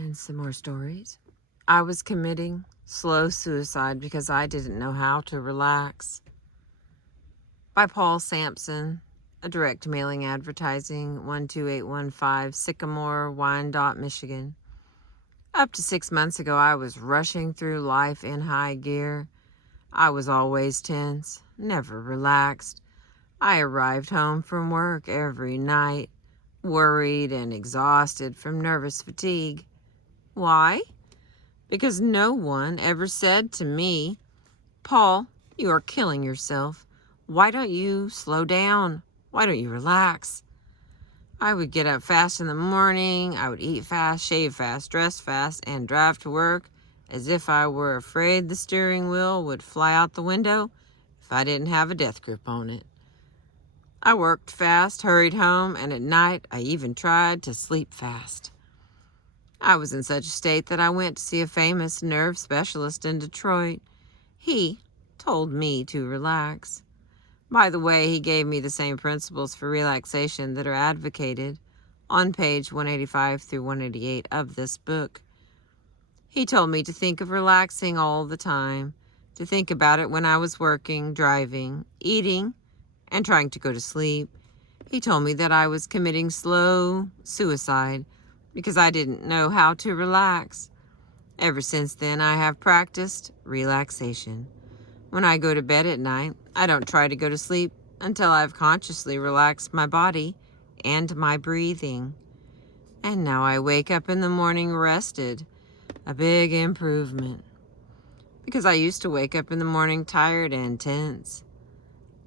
And some more stories. I was committing slow suicide because I didn't know how to relax. By Paul Sampson, a direct mailing advertising, 12815 Sycamore, Wyandotte, Michigan. Up to 6 months ago, I was rushing through life in high gear. I was always tense, never relaxed. I arrived home from work every night, worried and exhausted from nervous fatigue. Why? Because no one ever said to me, "Paul, you are killing yourself. Why don't you slow down? Why don't you relax?" I would get up fast in the morning, I would eat fast, shave fast, dress fast, and drive to work as if I were afraid the steering wheel would fly out the window if I didn't have a death grip on it. I worked fast, hurried home, and at night I even tried to sleep fast. I was in such a state that I went to see a famous nerve specialist in Detroit. He told me to relax. By the way, he gave me the same principles for relaxation that are advocated on page 185 through 188 of this book. He told me to think of relaxing all the time, to think about it when I was working, driving, eating, and trying to go to sleep. He told me that I was committing slow suicide because I didn't know how to relax. Ever since then, I have practiced relaxation. When I go to bed at night, I don't try to go to sleep until I've consciously relaxed my body and my breathing. And now I wake up in the morning rested, a big improvement. Because I used to wake up in the morning tired and tense.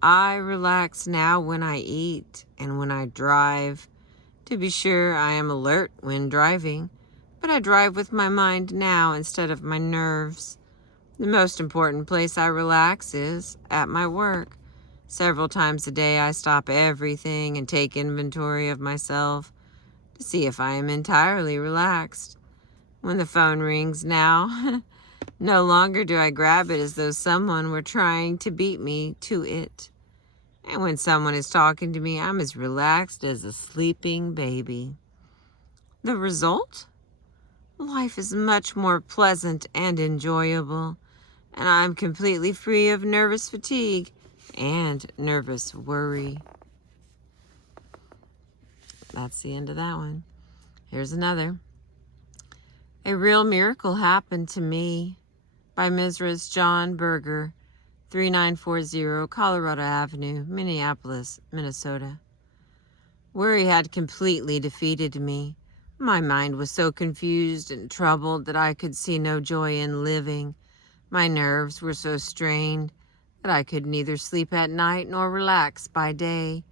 I relax now when I eat and when I drive. To be sure, I am alert when driving, but I drive with my mind now instead of my nerves. The most important place I relax is at my work. Several times a day I stop everything and take inventory of myself to see if I am entirely relaxed. When the phone rings now, no longer do I grab it as though someone were trying to beat me to it. And when someone is talking to me, I'm as relaxed as a sleeping baby. The result? Life is much more pleasant and enjoyable, and I'm completely free of nervous fatigue and nervous worry. That's the end of that one. Here's another. A real miracle happened to me by Mrs. John Berger, 3940 Colorado Avenue, Minneapolis, Minnesota. Worry had completely defeated me. My mind was so confused and troubled that I could see no joy in living. My nerves were so strained that I could neither sleep at night nor relax by day.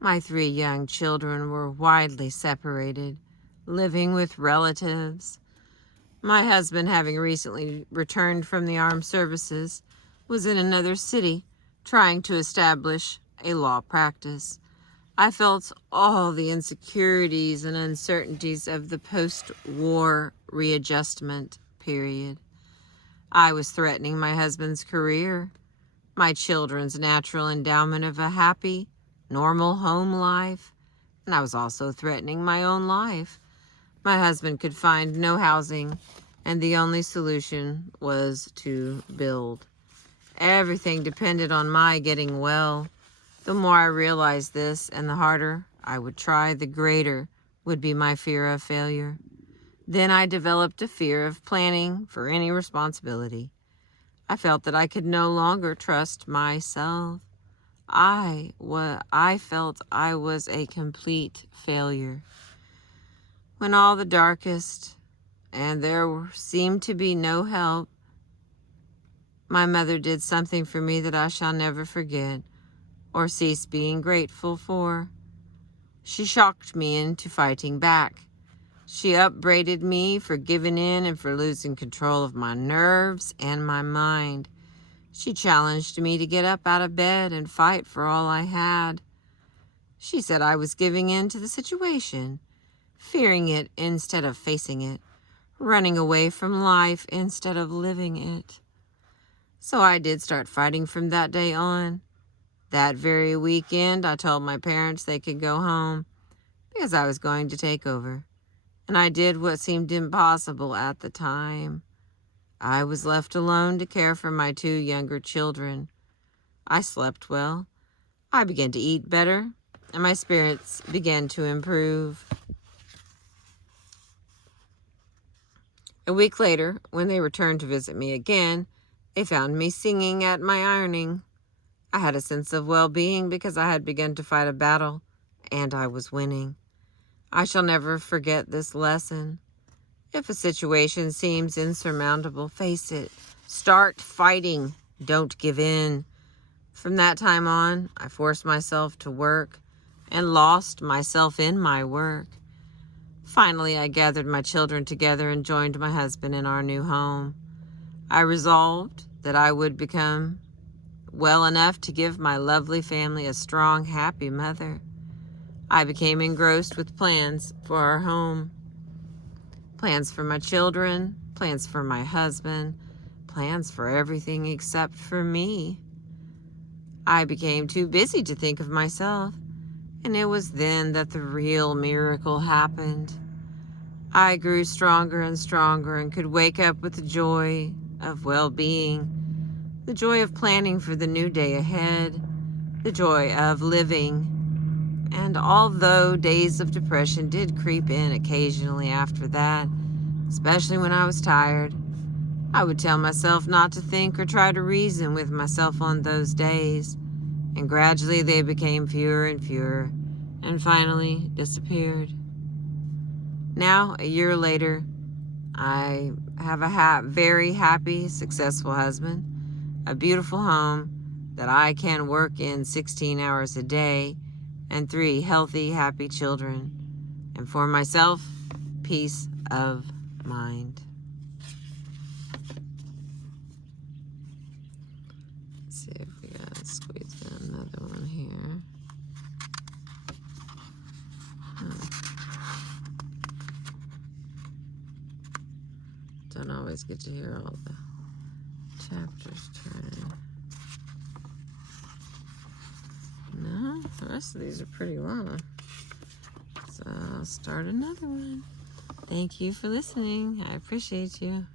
My 3 young children were widely separated, living with relatives. My husband, having recently returned from the armed services, was in another city trying to establish a law practice. I felt all the insecurities and uncertainties of the post-war readjustment period. I was threatening my husband's career, my children's natural endowment of a happy, normal home life, and I was also threatening my own life. My husband could find no housing, and the only solution was to build. Everything depended on my getting well. The more I realized this, and the harder I would try, the greater would be my fear of failure. Then I developed a fear of planning for any responsibility. I felt that I could no longer trust myself. I felt I was a complete failure. When all the darkest and there seemed to be no help, my mother did something for me that I shall never forget or cease being grateful for. She shocked me into fighting back. She upbraided me for giving in and for losing control of my nerves and my mind. She challenged me to get up out of bed and fight for all I had. She said I was giving in to the situation, fearing it instead of facing it, running away from life instead of living it. So I did start fighting from that day on. That very weekend, I told my parents they could go home because I was going to take over. and I did what seemed impossible at the time. I was left alone to care for my 2 younger children. I slept well. I began to eat better, and my spirits began to improve. A week later, when they returned to visit me again, they found me singing at my ironing. I had a sense of well-being because I had begun to fight a battle, and I was winning. I shall never forget this lesson. If a situation seems insurmountable, face it. Start fighting. Don't give in. From that time on, I forced myself to work and lost myself in my work. Finally, I gathered my children together and joined my husband in our new home. I resolved that I would become well enough to give my lovely family a strong, happy mother. I became engrossed with plans for our home. Plans for my children, plans for my husband, plans for everything except for me. I became too busy to think of myself, and it was then that the real miracle happened. I grew stronger and stronger and could wake up with the joy of well-being, the joy of planning for the new day ahead, the joy of living. And although days of depression did creep in occasionally after that, especially when I was tired, I would tell myself not to think or try to reason with myself on those days, and gradually they became fewer and fewer, and finally disappeared. Now, a year later, I have a very happy, successful husband, a beautiful home that I can work in 16 hours a day, and 3 healthy, happy children. And for myself, peace of mind. Let's see if we gotta squeeze in another one here. Don't always get to hear all the chapters turning. No, the rest of these are pretty long. So I'll start another one. Thank you for listening. I appreciate you.